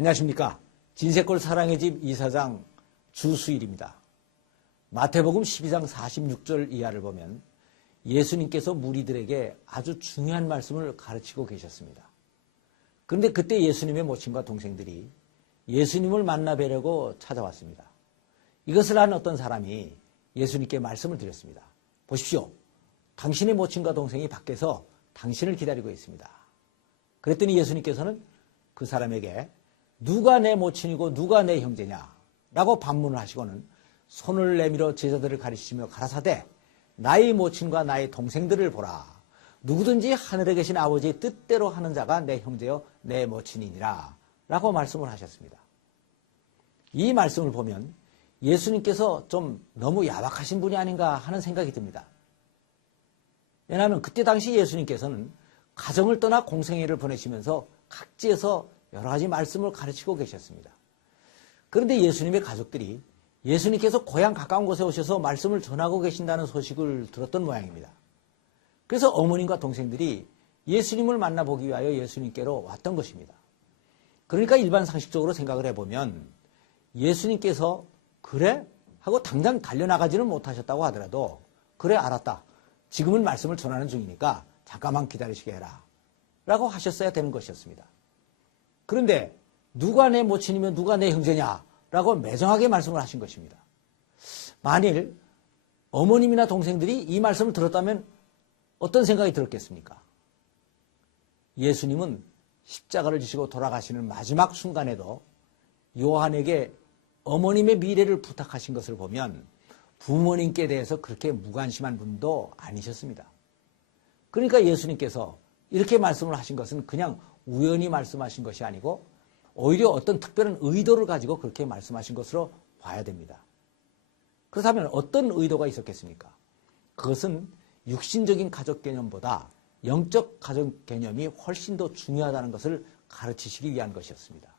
안녕하십니까. 진세골 사랑의 집 이사장 주수일입니다. 마태복음 12장 46절 이하를 보면 예수님께서 무리들에게 아주 중요한 말씀을 가르치고 계셨습니다. 그런데 그때 예수님의 모친과 동생들이 예수님을 만나 뵈려고 찾아왔습니다. 이것을 한 어떤 사람이 예수님께 말씀을 드렸습니다. 보십시오. 당신의 모친과 동생이 밖에서 당신을 기다리고 있습니다. 그랬더니 예수님께서는 그 사람에게 누가 내 모친이고 누가 내 형제냐? 라고 반문을 하시고는 손을 내밀어 제자들을 가르치시며 가라사대 나의 모친과 나의 동생들을 보라. 누구든지 하늘에 계신 아버지의 뜻대로 하는 자가 내 형제요 내 모친이니라. 라고 말씀을 하셨습니다. 이 말씀을 보면 예수님께서 좀 너무 야박하신 분이 아닌가 하는 생각이 듭니다. 왜냐하면 그때 당시 예수님께서는 가정을 떠나 공생애를 보내시면서 각지에서 여러 가지 말씀을 가르치고 계셨습니다. 그런데 예수님의 가족들이 예수님께서 고향 가까운 곳에 오셔서 말씀을 전하고 계신다는 소식을 들었던 모양입니다. 그래서 어머님과 동생들이 예수님을 만나보기 위하여 예수님께로 왔던 것입니다. 그러니까 일반 상식적으로 생각을 해보면 예수님께서 그래? 하고 당장 달려나가지는 못하셨다고 하더라도 그래 알았다. 지금은 말씀을 전하는 중이니까 잠깐만 기다리시게 해라. 라고 하셨어야 되는 것이었습니다. 그런데 누가 내 모친이면 누가 내 형제냐? 라고 매정하게 말씀을 하신 것입니다. 만일 어머님이나 동생들이 이 말씀을 들었다면 어떤 생각이 들었겠습니까? 예수님은 십자가를 지시고 돌아가시는 마지막 순간에도 요한에게 어머님의 미래를 부탁하신 것을 보면 부모님께 대해서 그렇게 무관심한 분도 아니셨습니다. 그러니까 예수님께서 이렇게 말씀을 하신 것은 그냥 우연히 말씀하신 것이 아니고 오히려 어떤 특별한 의도를 가지고 그렇게 말씀하신 것으로 봐야 됩니다. 그렇다면 어떤 의도가 있었겠습니까? 그것은 육신적인 가족 개념보다 영적 가족 개념이 훨씬 더 중요하다는 것을 가르치시기 위한 것이었습니다.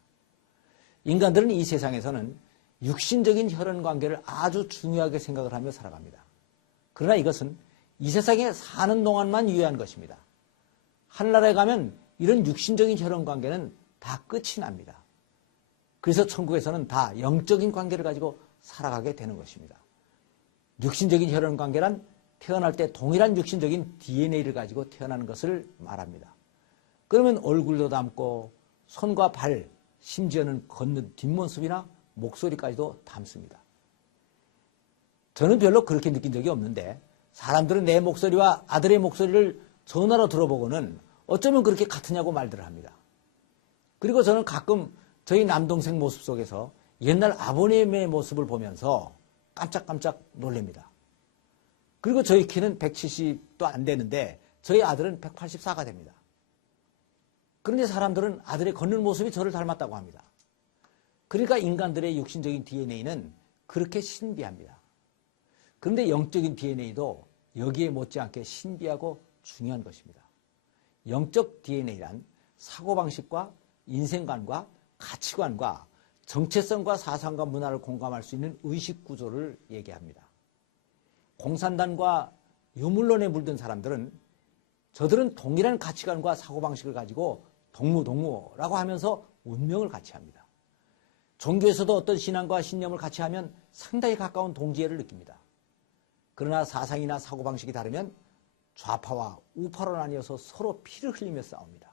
인간들은 이 세상에서는 육신적인 혈연관계를 아주 중요하게 생각을 하며 살아갑니다. 그러나 이것은 이 세상에 사는 동안만 유효한 것입니다. 하늘나라에 가면 이런 육신적인 혈연관계는 다 끝이 납니다. 그래서 천국에서는 다 영적인 관계를 가지고 살아가게 되는 것입니다. 육신적인 혈연관계란 태어날 때 동일한 육신적인 DNA를 가지고 태어나는 것을 말합니다. 그러면 얼굴도 닮고 손과 발, 심지어는 걷는 뒷모습이나 목소리까지도 닮습니다. 저는 별로 그렇게 느낀 적이 없는데 사람들은 내 목소리와 아들의 목소리를 전화로 들어보고는 어쩌면 그렇게 같으냐고 말들을 합니다. 그리고 저는 가끔 저희 남동생 모습 속에서 옛날 아버님의 모습을 보면서 깜짝깜짝 놀랍니다. 그리고 저희 키는 170도 안 되는데 저희 아들은 184가 됩니다. 그런데 사람들은 아들의 걷는 모습이 저를 닮았다고 합니다. 그러니까 인간들의 육신적인 DNA는 그렇게 신비합니다. 그런데 영적인 DNA도 여기에 못지않게 신비하고 중요한 것입니다. 영적 DNA란 사고방식과 인생관과 가치관과 정체성과 사상과 문화를 공감할 수 있는 의식구조를 얘기합니다. 공산당과 유물론에 물든 사람들은 저들은 동일한 가치관과 사고방식을 가지고 동무라고 하면서 운명을 같이 합니다. 종교에서도 어떤 신앙과 신념을 같이 하면 상당히 가까운 동지애를 느낍니다. 그러나 사상이나 사고방식이 다르면 좌파와 우파로 나뉘어서 서로 피를 흘리며 싸웁니다.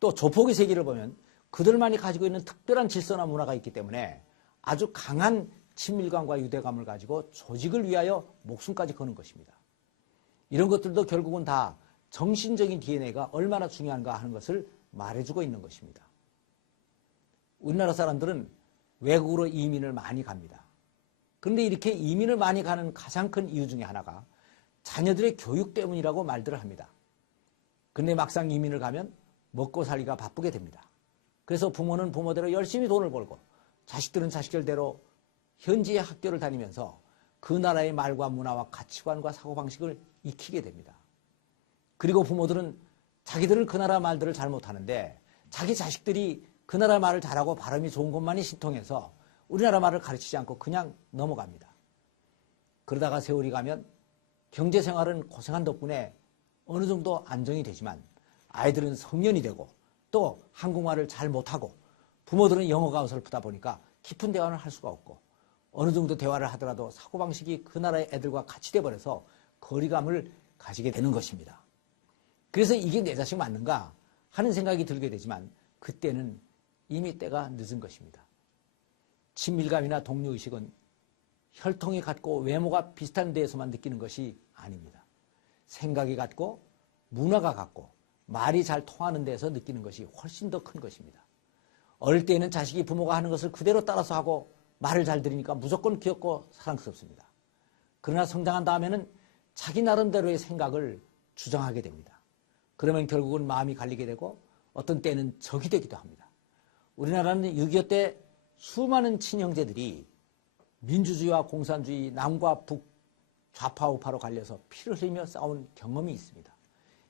또 조폭의 세계를 보면 그들만이 가지고 있는 특별한 질서나 문화가 있기 때문에 아주 강한 친밀감과 유대감을 가지고 조직을 위하여 목숨까지 거는 것입니다. 이런 것들도 결국은 다 정신적인 DNA가 얼마나 중요한가 하는 것을 말해주고 있는 것입니다. 우리나라 사람들은 외국으로 이민을 많이 갑니다. 그런데 이렇게 이민을 많이 가는 가장 큰 이유 중에 하나가 자녀들의 교육 때문이라고 말들을 합니다. 그런데 막상 이민을 가면 먹고 살기가 바쁘게 됩니다. 그래서 부모는 부모대로 열심히 돈을 벌고 자식들은 자식들대로 현지의 학교를 다니면서 그 나라의 말과 문화와 가치관과 사고방식을 익히게 됩니다. 그리고 부모들은 자기들은 그 나라 말들을 잘 못하는데 자기 자식들이 그 나라 말을 잘하고 발음이 좋은 것만이 신통해서 우리나라 말을 가르치지 않고 그냥 넘어갑니다. 그러다가 세월이 가면 경제생활은 고생한 덕분에 어느 정도 안정이 되지만 아이들은 성년이 되고 또 한국말을 잘 못하고 부모들은 영어가 어설프다 보니까 깊은 대화는 할 수가 없고 어느 정도 대화를 하더라도 사고방식이 그 나라의 애들과 같이 돼버려서 거리감을 가지게 되는 것입니다. 그래서 이게 내 자식 맞는가 하는 생각이 들게 되지만 그때는 이미 때가 늦은 것입니다. 친밀감이나 동료의식은 혈통이 같고 외모가 비슷한 데에서만 느끼는 것이 아닙니다. 생각이 같고 문화가 같고 말이 잘 통하는 데서 느끼는 것이 훨씬 더 큰 것입니다. 어릴 때에는 자식이 부모가 하는 것을 그대로 따라서 하고 말을 잘 들으니까 무조건 귀엽고 사랑스럽습니다. 그러나 성장한 다음에는 자기 나름대로의 생각을 주장하게 됩니다. 그러면 결국은 마음이 갈리게 되고 어떤 때는 적이 되기도 합니다. 우리나라는 6.25 때 수많은 친형제들이 민주주의와 공산주의, 남과 북, 좌파 우파로 갈려서 피를 흘리며 싸운 경험이 있습니다.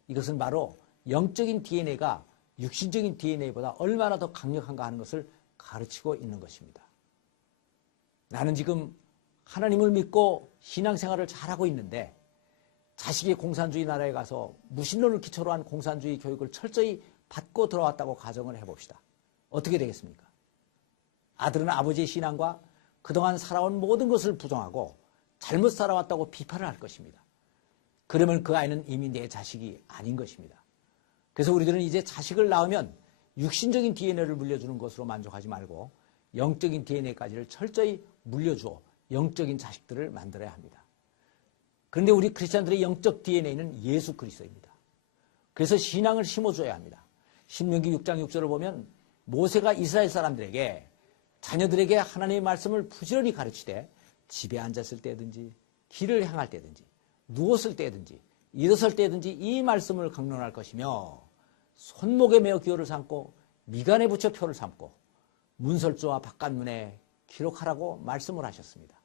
이것은 바로 영적인 DNA가 육신적인 DNA보다 얼마나 더 강력한가 하는 것을 가르치고 있는 것입니다. 나는 지금 하나님을 믿고 신앙생활을 잘하고 있는데 자식이 공산주의 나라에 가서 무신론을 기초로 한 공산주의 교육을 철저히 받고 들어왔다고 가정을 해봅시다. 어떻게 되겠습니까? 아들은 아버지의 신앙과 그동안 살아온 모든 것을 부정하고 잘못 살아왔다고 비판을 할 것입니다. 그러면 그 아이는 이미 내 자식이 아닌 것입니다. 그래서 우리들은 이제 자식을 낳으면 육신적인 DNA를 물려주는 것으로 만족하지 말고 영적인 DNA까지를 철저히 물려주어 영적인 자식들을 만들어야 합니다. 그런데 우리 크리스찬들의 영적 DNA는 예수 그리스도입니다. 그래서 신앙을 심어줘야 합니다. 신명기 6장 6절을 보면 모세가 이스라엘 사람들에게 자녀들에게 하나님의 말씀을 부지런히 가르치되 집에 앉았을 때든지 길을 향할 때든지 누웠을 때든지 일어설 때든지 이 말씀을 강론할 것이며 손목에 메어 기호를 삼고 미간에 붙여 표를 삼고 문설주와 바깥문에 기록하라고 말씀을 하셨습니다.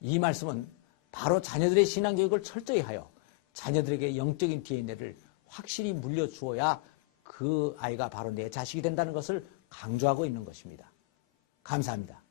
이 말씀은 바로 자녀들의 신앙교육을 철저히 하여 자녀들에게 영적인 DNA를 확실히 물려주어야 그 아이가 바로 내 자식이 된다는 것을 강조하고 있는 것입니다. 감사합니다.